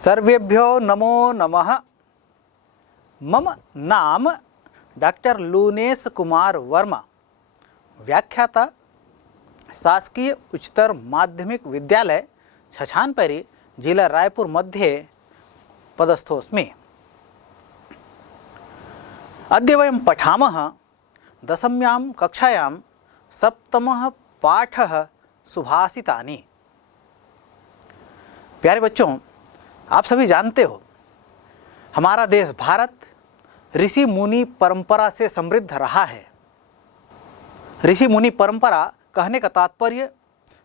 सर्वेभ्यो नमो नमः। मम नाम डॉक्टर लूनेश कुमार वर्मा, व्याख्याता, शासकीय उच्चतर माध्यमिक विद्यालय छछानपरी, जिला रायपुर मध्ये पदस्थोऽस्मि। अद्य वयं पठामः दशम्यां कक्षायां सप्तमः पाठः सुभाषितानि। प्यारे बच्चों, आप सभी जानते हो हमारा देश भारत ऋषि मुनि परंपरा से समृद्ध रहा है। ऋषि मुनि परंपरा कहने का तात्पर्य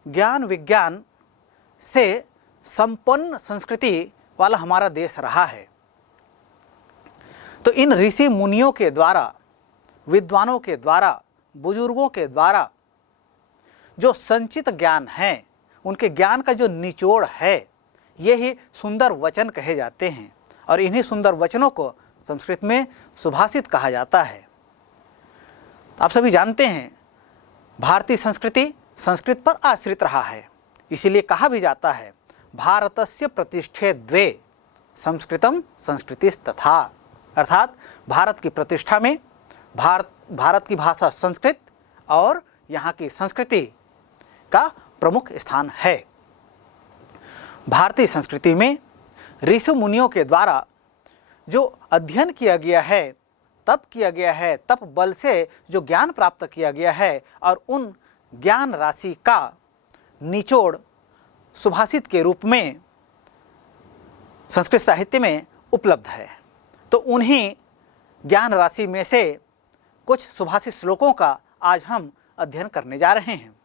ज्ञान विज्ञान से संपन्न संस्कृति वाला हमारा देश रहा है। तो इन ऋषि मुनियों के द्वारा, विद्वानों के द्वारा, बुजुर्गों के द्वारा जो संचित ज्ञान है, उनके ज्ञान का जो निचोड़ है, ये ही सुंदर वचन कहे जाते हैं। और इन्हीं सुंदर वचनों को संस्कृत में सुभाषित कहा जाता है। आप सभी जानते हैं भारतीय संस्कृति संस्कृत पर आश्रित रहा है, इसीलिए कहा भी जाता है भारतस्य प्रतिष्ठे द्वे संस्कृतम संस्कृतिस्तथा। अर्थात भारत की प्रतिष्ठा में भारत की भाषा संस्कृत और यहाँ की संस्कृति का प्रमुख स्थान है। भारतीय संस्कृति में ऋषि मुनियों के द्वारा जो अध्ययन किया गया है, तप किया गया है, तप बल से जो ज्ञान प्राप्त किया गया है, और उन ज्ञान राशि का निचोड़ सुभाषित के रूप में संस्कृत साहित्य में उपलब्ध है। तो उन्हीं ज्ञान राशि में से कुछ सुभाषित श्लोकों का आज हम अध्ययन करने जा रहे हैं।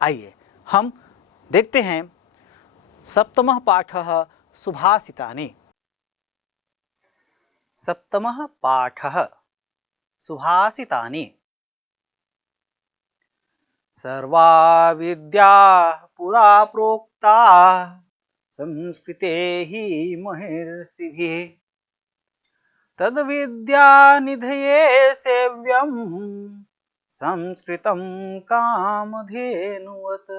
आइए हम देखते हैं सप्तमः पाठः सुभाषितानि। सप्तमः पाठः सुभाषितानि। सर्वा विद्या पुरा प्रोक्ता संस्कृते हि महर्षिभिः, तद्विद्या निधये सेव्यं संस्कृतं कामधेनुवत्।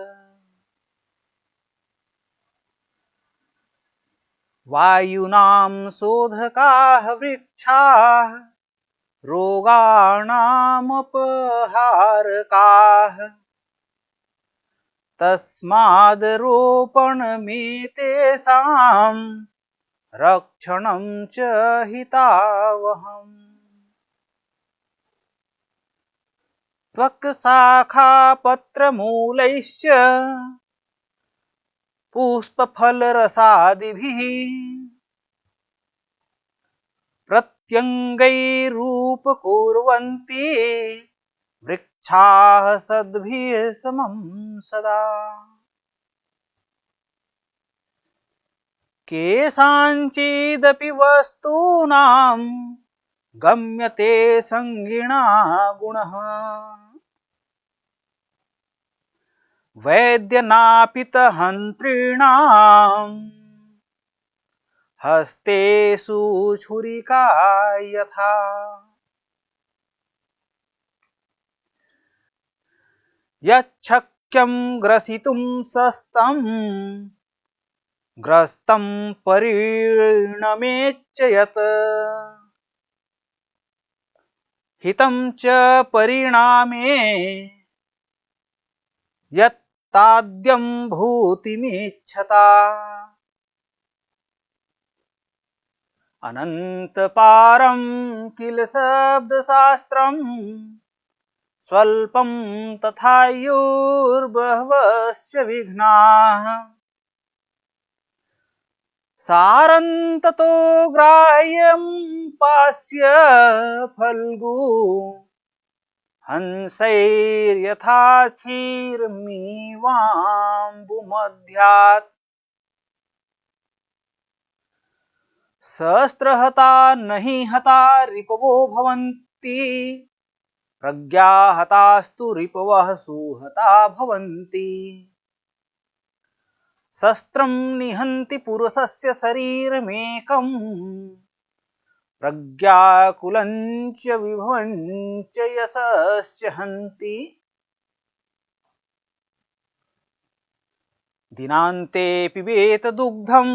वायुनां शोधकाः वृक्षाः रोगाणामपहारकाः, तस्मादरोपणमेतेषां रक्षणं च हितावहम्। त्वक्शाखापत्रमूलैश्च पुष्पफलरसादिभिः, प्रत्यङ्गैरूपकुर्वन्ति वृक्षाः सद्भिः समं सदा। केषाञ्चिदपि वस्तूनां गम्यते संगिणा गुणः, वैद्यनापितहन्त्रीणां हस्तेषु छुरिका यथा। यच्छक्यं ग्रसितुं शस्तं ग्रस्तं परिणमेच्च यत्, हितं च परिणामे यत्ताद्यं भूतिमिच्छता। अनन्तपारं किल शब्दशास्त्रं स्वल्पं तथायुर्बहवश्च विघ्नाः, सारन्ततो ग्राह्यं पास्य फल्गु हंसैर्यथा क्षीरमिवाम्बुमध्यात्। सहस्रहता नहि हता रिपवो भवन्ति, प्रज्ञाहतास्तु रिपवः सुहता भवन्ति। शस्त्रं निहन्ति पुरुषस्य शरीरमेकं, प्रज्ञाकुलं च विभवं च यशश्च हन्ति। दिनान्ते पिबेत दुग्धं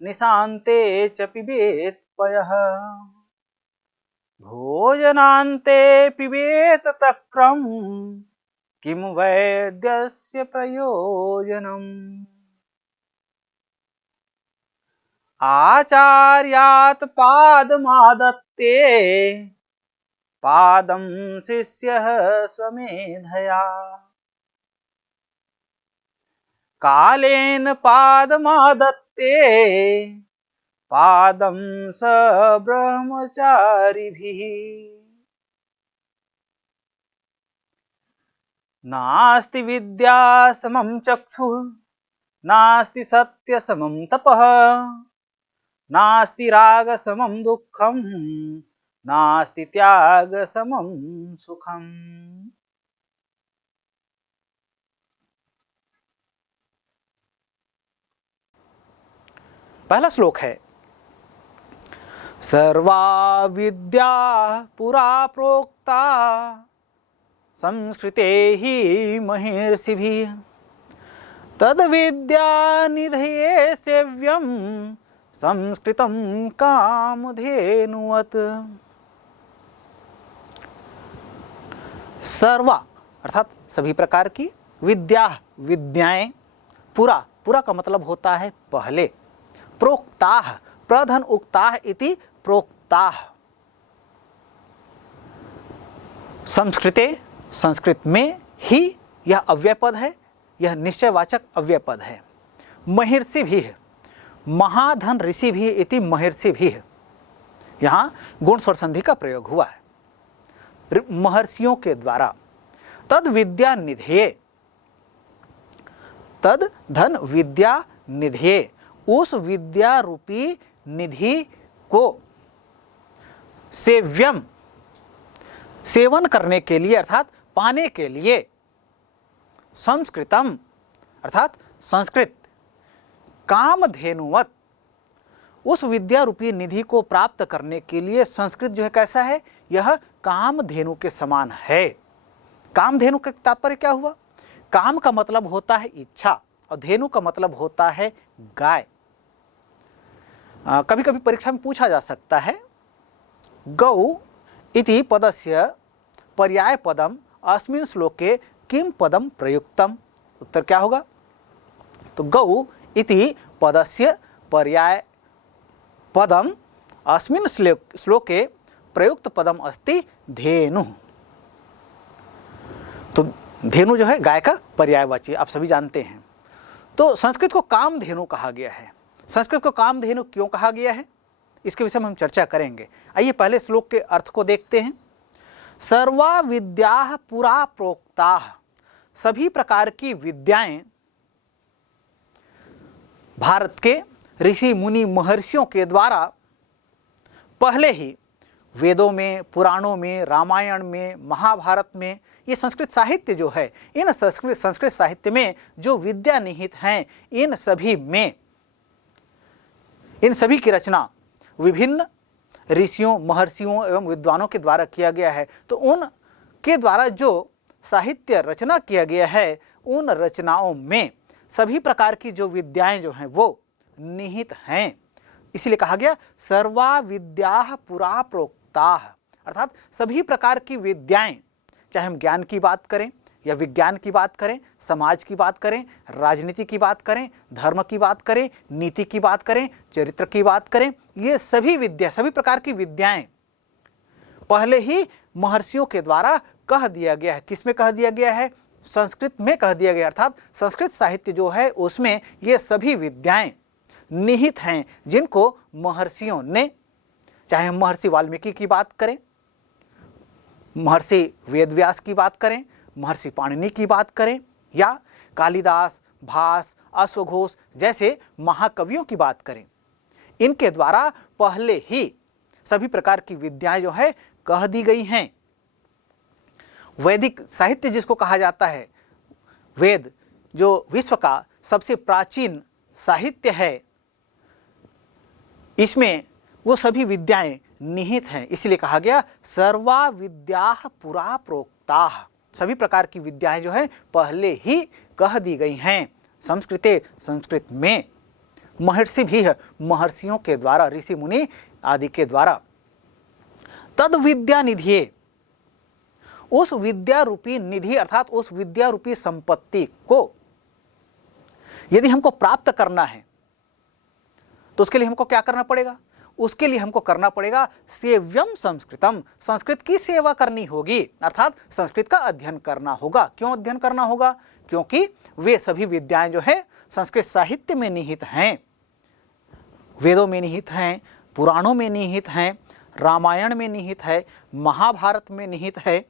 निशान्ते च पिबेत् पयः भोजनान्ते पिबेत तक्रम् किं वैद्यस्य प्रयोजनम् आचार्यात् पादमादत्ते पादं शिष्यः स्वमेधया कालेन पादमादत्ते पादं स ब्रह्मचारिभिः नास्ति विद्या समं चक्षुः नास्ति सत्य समं तपः नास्ति राग समं दुःखं नास्ति त्याग समं सुखम। पहला श्लोक है सर्वा विद्या पुरा प्रोक्ता संस्कृते ही महर्षिभिः तद विद्या निधये सेव्यम संस्कृतम कामधेनुवत्। सर्वा अर्थात सभी प्रकार की, विद्या विद्याएं, पुरा पुरा का मतलब होता है पहले, प्रोक्ताः प्रधन उक्ताः इति प्रोक्ताः, संस्कृते संस्कृत में ही, यह अव्यय पद है, यह निश्चयवाचक अव्यय पद है। महर्षि भी है, महाधन ऋषि भी इति महर्षि भी है, यहाँ गुण स्वर संधि का प्रयोग हुआ है महर्षियों के द्वारा। तद विद्या निधेय, तद धन विद्या निधेय, उस विद्या रूपी निधि को सेव्यम सेवन करने के लिए अर्थात पाने के लिए, संस्कृतम अर्थात संस्कृत, कामधेनुवत उस विद्या रूपी निधि को प्राप्त करने के लिए संस्कृत जो है कैसा है, यह कामधेनु के समान है। कामधेनु का तात्पर्य क्या हुआ? काम का मतलब होता है इच्छा और धेनु का मतलब होता है गाय। कभी कभी परीक्षा में पूछा जा सकता है गौ इति पदस्य पर्याय पदम अस्मिन् श्लोके किम पदम प्रयुक्तम। उत्तर क्या होगा? तो गौ इति पदस्य पर्याय पदम अस्मिन् श्लोके प्रयुक्त पदम अस्ति धेनु। तो धेनु जो है गाय का पर्यायवाची, आप सभी जानते हैं। तो संस्कृत को कामधेनु कहा गया है। संस्कृत को कामधेनु क्यों कहा गया है, इसके विषय में हम चर्चा करेंगे। आइए पहले श्लोक के अर्थ को देखते हैं। सर्वा विद्याः पुरा प्रोक्ताः, सभी प्रकार की विद्याएं भारत के ऋषि मुनि महर्षियों के द्वारा पहले ही वेदों में, पुराणों में, रामायण में, महाभारत में, ये संस्कृत साहित्य जो है, इन संस्कृत साहित्य में जो विद्या निहित हैं, इन सभी की रचना विभिन्न ऋषियों, महर्षियों एवं विद्वानों के द्वारा किया गया है। तो उनके द्वारा जो साहित्य रचना किया गया है, उन रचनाओं में सभी प्रकार की जो विद्याएं जो हैं वो निहित हैं। इसलिए कहा गया सर्वा विद्याः पुरा प्रोक्ताः, अर्थात सभी प्रकार की विद्याएं, चाहे हम ज्ञान की बात करें या विज्ञान की बात करें, समाज की बात करें, राजनीति की बात करें, धर्म की बात करें, नीति की बात करें, चरित्र की बात करें, ये सभी विद्या, सभी प्रकार की विद्याएं पहले ही महर्षियों के द्वारा कह दिया गया है। किसमें कह दिया गया है? संस्कृत में कह दिया गया, अर्थात संस्कृत साहित्य जो है उसमें ये सभी विद्याएं निहित हैं, जिनको महर्षियों ने, चाहे हम महर्षि वाल्मीकि की बात करें, महर्षि वेदव्यास की बात करें, महर्षि पाणिनि की बात करें, या कालिदास, भास, अश्वघोष जैसे महाकवियों की बात करें, इनके द्वारा पहले ही सभी प्रकार की विद्याएं जो है कह दी गई हैं। वैदिक साहित्य जिसको कहा जाता है, वेद जो विश्व का सबसे प्राचीन साहित्य है, इसमें वो सभी विद्याएं निहित हैं। इसलिए कहा गया सर्वा विद्याः पुरा प्रोक्ताः, सभी प्रकार की विद्याएं जो है पहले ही कह दी गई हैं। संस्कृते संस्कृत में, महर्षि भी है, महर्षियों के द्वारा, ऋषि मुनि आदि के द्वारा। तद विद्या निधिये, उस विद्या रूपी निधि अर्थात उस विद्या रूपी संपत्ति को यदि हमको प्राप्त करना है तो उसके लिए हमको क्या करना पड़ेगा? उसके लिए हमको करना पड़ेगा सेव्यम संस्कृतम, संस्कृत की सेवा करनी होगी, अर्थात संस्कृत का अध्ययन करना होगा। क्यों अध्ययन करना होगा? क्योंकि वे सभी विद्याएं जो है संस्कृत साहित्य में निहित हैं, वेदों में निहित हैं, पुराणों में निहित हैं, रामायण में निहित है, महाभारत में निहित है।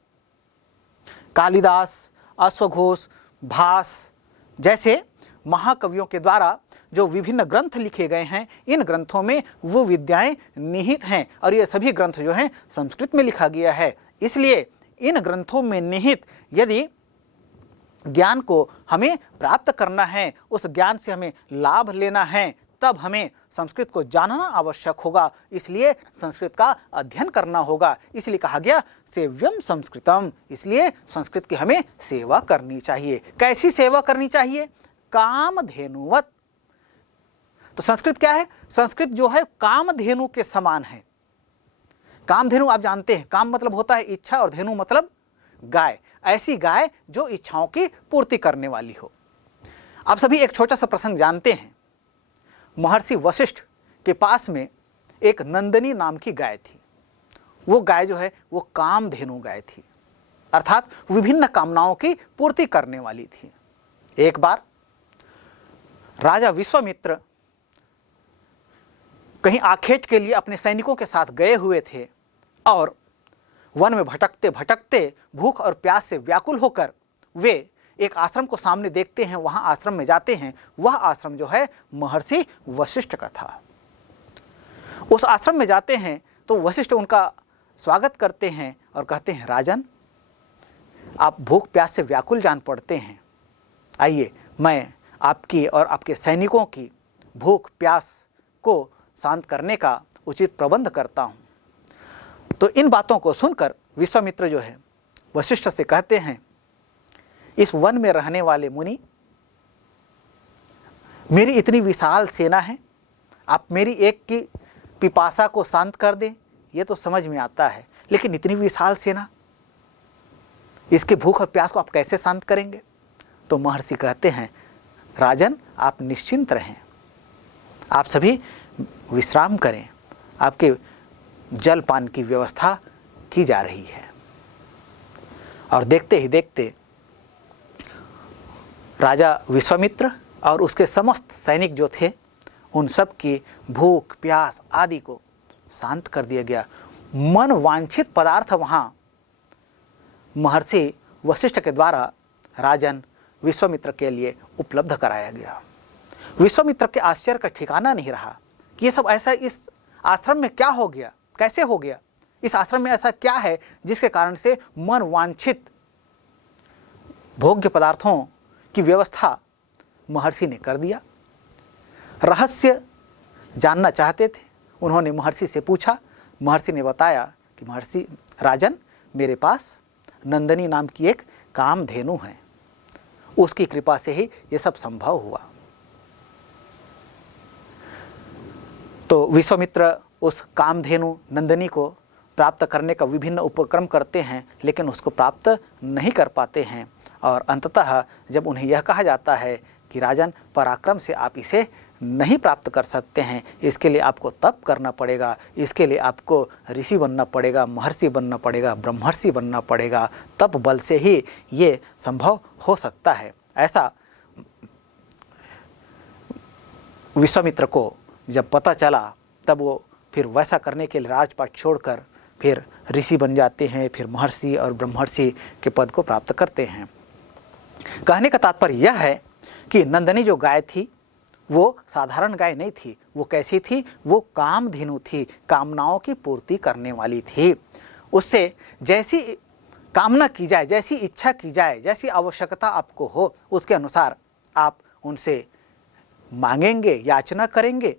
कालिदास, अश्वघोष, भास जैसे महाकवियों के द्वारा जो विभिन्न ग्रंथ लिखे गए हैं, इन ग्रंथों में वो विद्याएं निहित हैं और ये सभी ग्रंथ जो हैं संस्कृत में लिखा गया है। इसलिए इन ग्रंथों में निहित यदि ज्ञान को हमें प्राप्त करना है, उस ज्ञान से हमें लाभ लेना है, तब हमें संस्कृत को जानना आवश्यक होगा। इसलिए संस्कृत का अध्ययन करना होगा। इसलिए कहा गया सेव्यम संस्कृतम, इसलिए संस्कृत की हमें सेवा करनी चाहिए। कैसी सेवा करनी चाहिए? कामधेनुवत। तो संस्कृत क्या है? संस्कृत जो है कामधेनु के समान है। कामधेनु आप जानते हैं, काम मतलब होता है इच्छा और धेनु मतलब गाय। ऐसी गाय जो इच्छाओं की पूर्ति करने वाली हो। आप सभी एक छोटा सा प्रसंग जानते हैं। महर्षि वशिष्ठ के पास में एक नंदिनी नाम की गाय थी। वो गाय जो है वो कामधेनु गाय थी, अर्थात विभिन्न कामनाओं की पूर्ति करने वाली थी। एक बार राजा विश्वामित्र कहीं आखेट के लिए अपने सैनिकों के साथ गए हुए थे और वन में भटकते भटकते भूख और प्यास से व्याकुल होकर वे एक आश्रम को सामने देखते हैं, वहां आश्रम में जाते हैं। वह आश्रम जो है महर्षि वशिष्ठ का था। उस आश्रम में जाते हैं तो वशिष्ठ उनका स्वागत करते हैं और कहते हैं, राजन आप भूख प्यास से व्याकुल जान पड़ते हैं, आइए मैं आपकी और आपके सैनिकों की भूख प्यास को शांत करने का उचित प्रबंध करता हूँ। तो इन बातों को सुनकर विश्वामित्र जो है वशिष्ठ से कहते हैं, इस वन में रहने वाले मुनि, मेरी इतनी विशाल सेना है, आप मेरी एक की पिपासा को शांत कर दें, ये तो समझ में आता है, लेकिन इतनी विशाल सेना, इसके भूख और प्यास को आप कैसे शांत करेंगे? तो महर्षि कहते हैं, राजन आप निश्चिंत रहें, आप सभी विश्राम करें, आपके जल पान की व्यवस्था की जा रही है। और देखते ही देखते राजा विश्वामित्र और उसके समस्त सैनिक जो थे उन सब की भूख प्यास आदि को शांत कर दिया गया। मन वांछित पदार्थ वहाँ महर्षि वशिष्ठ के द्वारा राजन विश्वामित्र के लिए उपलब्ध कराया गया। विश्वामित्र के आश्चर्य का ठिकाना नहीं रहा कि ये सब ऐसा इस आश्रम में क्या हो गया, कैसे हो गया, इस आश्रम में ऐसा क्या है जिसके कारण से मन वांछित भोग्य पदार्थों की व्यवस्था महर्षि ने कर दिया। रहस्य जानना चाहते थे, उन्होंने महर्षि से पूछा। महर्षि ने बताया कि महर्षि राजन, मेरे पास नंदिनी नाम की एक कामधेनु है, उसकी कृपा से ही ये सब संभव हुआ। तो विश्वामित्र उस कामधेनु नंदिनी को प्राप्त करने का विभिन्न उपक्रम करते हैं, लेकिन उसको प्राप्त नहीं कर पाते हैं। और अंततः जब उन्हें यह कहा जाता है कि राजन पराक्रम से आप इसे नहीं प्राप्त कर सकते हैं, इसके लिए आपको तप करना पड़ेगा, इसके लिए आपको ऋषि बनना पड़ेगा, महर्षि बनना पड़ेगा, ब्रह्मर्षि बनना पड़ेगा, तप बल से ही ये संभव हो सकता है। ऐसा विश्वामित्र को जब पता चला तब वो फिर वैसा करने के लिए राजपाट छोड़कर फिर ऋषि बन जाते हैं, फिर महर्षि और ब्रह्मर्षि के पद को प्राप्त करते हैं। कहने का तात्पर्य यह है कि नंदिनी जो गाय थी वो साधारण गाय नहीं थी। वो कैसी थी? वो कामधेनु थी, कामनाओं की पूर्ति करने वाली थी। उससे जैसी कामना की जाए, जैसी इच्छा की जाए, जैसी आवश्यकता आपको हो, उसके अनुसार आप उनसे मांगेंगे, याचना करेंगे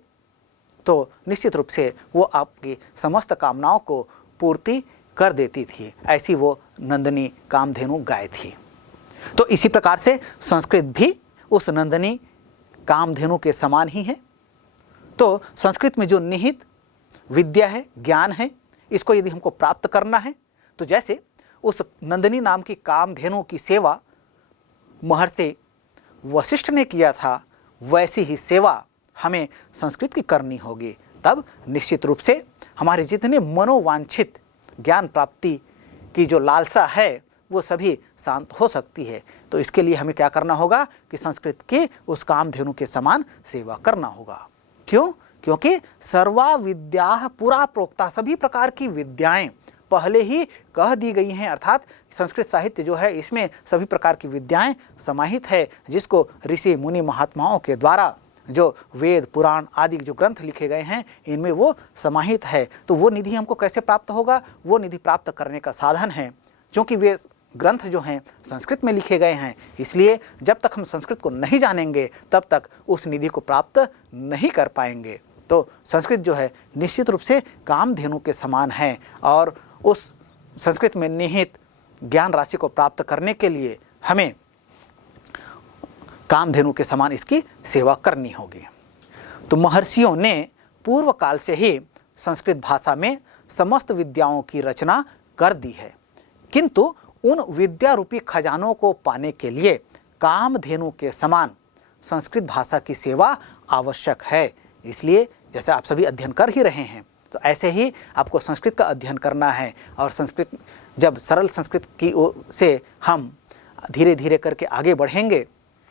तो निश्चित रूप से वो आपकी समस्त कामनाओं को पूर्ति कर देती थी। ऐसी वो नंदिनी कामधेनु गाय थी। तो इसी प्रकार से संस्कृत भी उस नंदिनी कामधेनु के समान ही है। तो संस्कृत में जो निहित विद्या है, ज्ञान है, इसको यदि हमको प्राप्त करना है तो जैसे उस नंदिनी नाम की कामधेनु की सेवा महर्षि वशिष्ठ ने किया था, वैसी ही सेवा हमें संस्कृत की करनी होगी। तब निश्चित रूप से हमारे जितने मनोवांछित ज्ञान प्राप्ति की जो लालसा है वो सभी शांत हो सकती है। तो इसके लिए हमें क्या करना होगा कि संस्कृत की उस कामधेनु के समान सेवा करना होगा। क्यों? क्योंकि सर्वा विद्या पुरा प्रोक्ता, सभी प्रकार की विद्याएं पहले ही कह दी गई हैं। अर्थात संस्कृत साहित्य जो है इसमें सभी प्रकार की विद्याएं समाहित है, जिसको ऋषि मुनि महात्माओं के द्वारा जो वेद पुराण आदि जो ग्रंथ लिखे गए हैं इनमें वो समाहित है। तो वो निधि हमको कैसे प्राप्त होगा? वो निधि प्राप्त करने का साधन है, क्योंकि वे ग्रंथ जो हैं संस्कृत में लिखे गए हैं, इसलिए जब तक हम संस्कृत को नहीं जानेंगे तब तक उस निधि को प्राप्त नहीं कर पाएंगे। तो संस्कृत जो है निश्चित रूप से कामधेनु के समान है और उस संस्कृत में निहित ज्ञान राशि को प्राप्त करने के लिए हमें कामधेनु के समान इसकी सेवा करनी होगी। तो महर्षियों ने पूर्व काल से ही संस्कृत भाषा में समस्त विद्याओं की रचना कर दी है, किंतु उन विद्या रूपी खजानों को पाने के लिए कामधेनु के समान संस्कृत भाषा की सेवा आवश्यक है। इसलिए जैसे आप सभी अध्ययन कर ही रहे हैं, तो ऐसे ही आपको संस्कृत का अध्ययन करना है और संस्कृत जब सरल संस्कृत की ओर से हम धीरे धीरे करके आगे बढ़ेंगे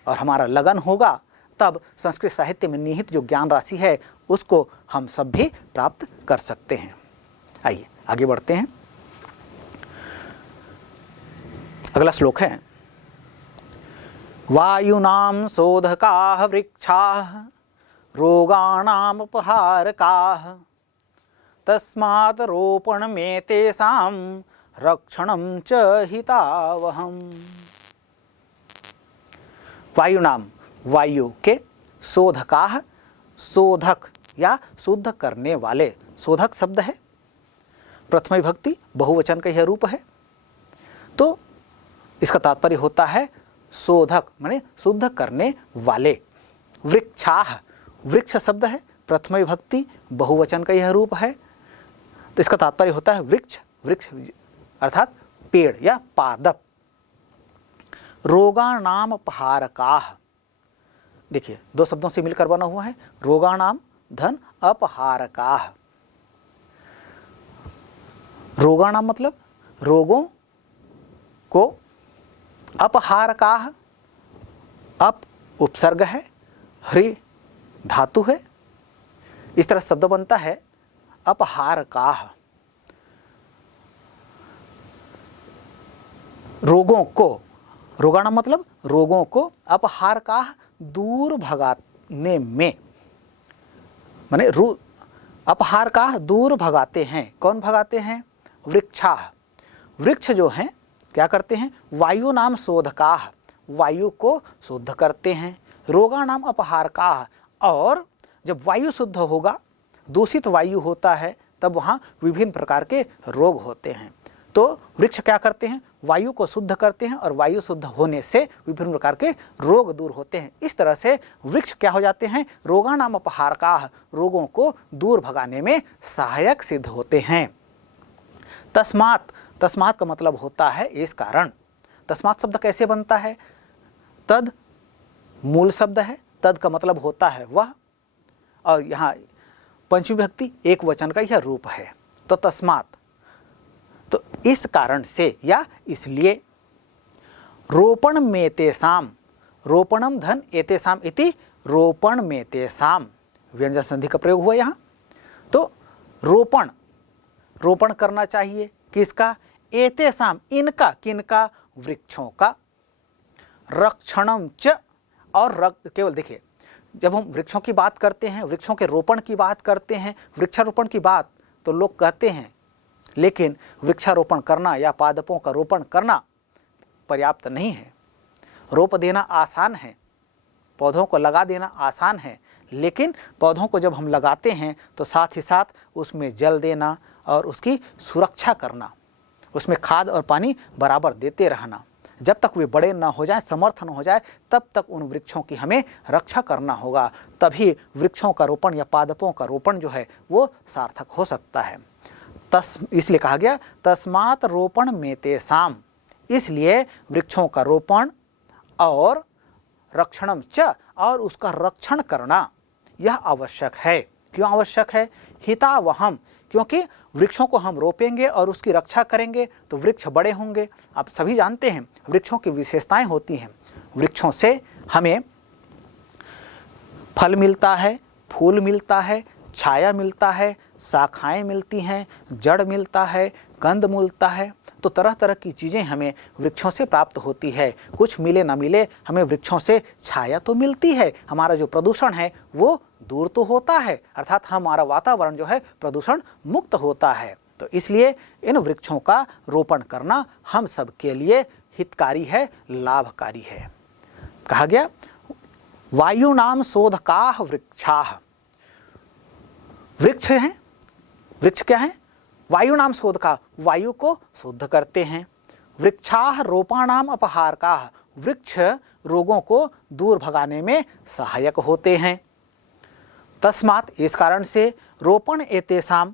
और हमारा लगन होगा, तब संस्कृत साहित्य में निहित जो ज्ञान राशि है उसको हम सब भी प्राप्त कर सकते हैं। आइए आगे बढ़ते हैं। अगला श्लोक है, वायुनाम शोधकाः वृक्षाः रोगाणाम उपहारकाः तस्मात् रोपणमेतेषां रक्षणं च हितावहम्। वायुनाम, वायु के, शोधकाः, शोधक या शुद्ध करने वाले। शोधक शब्द है, प्रथम विभक्ति बहुवचन का यह रूप है, तो इसका तात्पर्य होता है शोधक माने शुद्ध करने वाले। वृक्षाः, वृक्ष शब्द है, प्रथम विभक्ति बहुवचन का यह रूप है, तो इसका तात्पर्य होता है वृक्ष, वृक्ष अर्थात पेड़ या पादप। रोगाणाम अपहारकाः, देखिए दो शब्दों से मिलकर बना हुआ है, रोगाणाम धन अपहारकाः। रोगाणाम मतलब रोगों को, अपहारकाः अप उपसर्ग है, हरि धातु है, इस तरह शब्द बनता है अपहारकाः। रोगों को, रोगाणाम मतलब रोगों को, अपहारकाः दूर भगाने में, माने अपहारकाः दूर भगाते हैं। कौन भगाते हैं? वृक्षाः, वृक्ष जो हैं क्या करते हैं? वायु नाम शोधकाः, वायु को शुद्ध करते हैं। रोगाणाम अपहारकाः, और जब वायु शुद्ध होगा, दूषित वायु होता है, तब वहाँ विभिन्न प्रकार के रोग होते हैं। तो वृक्ष क्या करते हैं? वायु को शुद्ध करते हैं और वायु शुद्ध होने से विभिन्न प्रकार के रोग दूर होते हैं। इस तरह से वृक्ष क्या हो जाते हैं? रोगाणाम अपहारकाः, रोगों को दूर भगाने में सहायक सिद्ध होते हैं। तस्मात्, तस्मात् का मतलब होता है इस कारण। तस्मात् शब्द कैसे बनता है? तद मूल शब्द है, तद का मतलब होता है वह, और यहाँ पंचमी विभक्ति एक वचन का यह रूप है, तो तस्मात्, तो इस कारण से या इसलिए। रोपण में तेषाम, रोपणम धन एतेषाम इति रोपण में तेषाम, व्यंजन संधि का प्रयोग हुआ यहाँ। तो रोपण, रोपण करना चाहिए किसका? एतेषाम, इनका, किनका? वृक्षों का। रक्षणम च, और केवल देखिए जब हम वृक्षों की बात करते हैं, वृक्षों के रोपण की बात करते हैं, वृक्षारोपण की बात, तो लोग कहते हैं, लेकिन वृक्षारोपण करना या पादपों का रोपण करना पर्याप्त नहीं है। रोप देना आसान है, पौधों को लगा देना आसान है, लेकिन पौधों को जब हम लगाते हैं तो साथ ही साथ उसमें जल देना और उसकी सुरक्षा करना, उसमें खाद और पानी बराबर देते रहना, जब तक वे बड़े न हो जाएं, समर्थ न हो जाए, तब तक उन वृक्षों की हमें रक्षा करना होगा। तभी वृक्षों का रोपण या पादपों का रोपण जो है वो सार्थक हो सकता है। इसलिए कहा गया तस्मात् रोपण में तेषाम, इसलिए वृक्षों का रोपण और रक्षणम च, और उसका रक्षण करना यह आवश्यक है। क्यों आवश्यक है? हितावहम, क्योंकि वृक्षों को हम रोपेंगे और उसकी रक्षा करेंगे तो वृक्ष बड़े होंगे। आप सभी जानते हैं वृक्षों की विशेषताएं होती हैं। वृक्षों से हमें फल मिलता है, फूल मिलता है, छाया मिलता है, शाखाएं मिलती हैं, जड़ मिलता है, कंद मिलता है। तो तरह तरह की चीज़ें हमें वृक्षों से प्राप्त होती है। कुछ मिले ना मिले, हमें वृक्षों से छाया तो मिलती है, हमारा जो प्रदूषण है वो दूर तो होता है, अर्थात हमारा वातावरण जो है प्रदूषण मुक्त होता है। तो इसलिए इन वृक्षों का रोपण करना हम सब के लिए हितकारी है, लाभकारी है। कहा गया वायुनाम शोधकाः वृक्षाः, वृक्ष हैं, वृक्ष क्या है? वायु नाम शोधका, वायु को शुद्ध करते हैं। वृक्षाः रोपाणाम अपहारकाः, वृक्ष रोगों को दूर भगाने में सहायक होते हैं। तस्मात्, इस कारण से रोपण एतेषाम,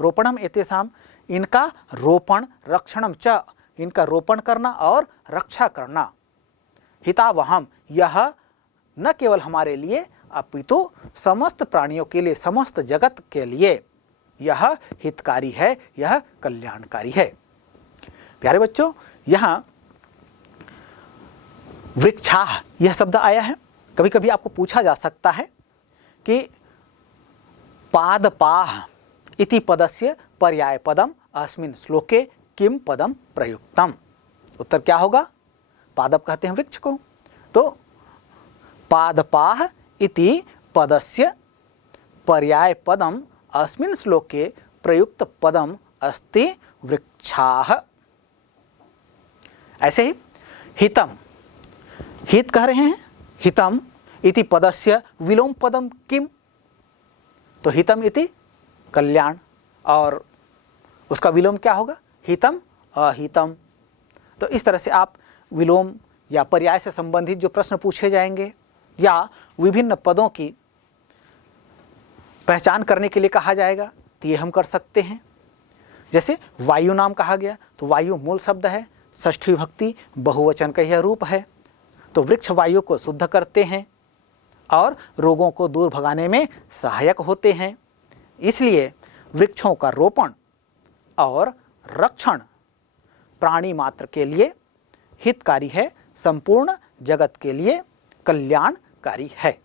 रोपणम एतेषाम, इनका रोपण, रक्षणम च, इनका रोपण करना और रक्षा करना, हितावहम, यह न केवल हमारे लिए अपितु समस्त प्राणियों के लिए, समस्त जगत के लिए यह हितकारी है, यह कल्याणकारी है। प्यारे बच्चों, यहाँ वृक्षाः यह शब्द आया है। कभी कभी आपको पूछा जा सकता है कि पादपाः इति पदस्य पर्याय पदम अस्मिन् श्लोके किम पदम प्रयुक्तम। उत्तर क्या होगा? पादप कहते हैं वृक्ष को, तो पादपाः इति पदस्य पर्याय पदम अस्मिन् श्लोके प्रयुक्त पदम अस्ति वृक्षाः। ऐसे ही हितम, हित कह रहे हैं, हितम इति पदस्य विलोम पदम किम, तो हितम इति कल्याण, और उसका विलोम क्या होगा? हितम अहितम। तो इस तरह से आप विलोम या पर्याय से संबंधित जो प्रश्न पूछे जाएंगे या विभिन्न पदों की पहचान करने के लिए कहा जाएगा तो ये हम कर सकते हैं। जैसे वायु नाम कहा गया, तो वायु मूल शब्द है, षष्ठी विभक्ति बहुवचन का यह रूप है। तो वृक्ष वायु को शुद्ध करते हैं और रोगों को दूर भगाने में सहायक होते हैं। इसलिए वृक्षों का रोपण और रक्षण प्राणी मात्र के लिए हितकारी है, संपूर्ण जगत के लिए कल्याणकारी है।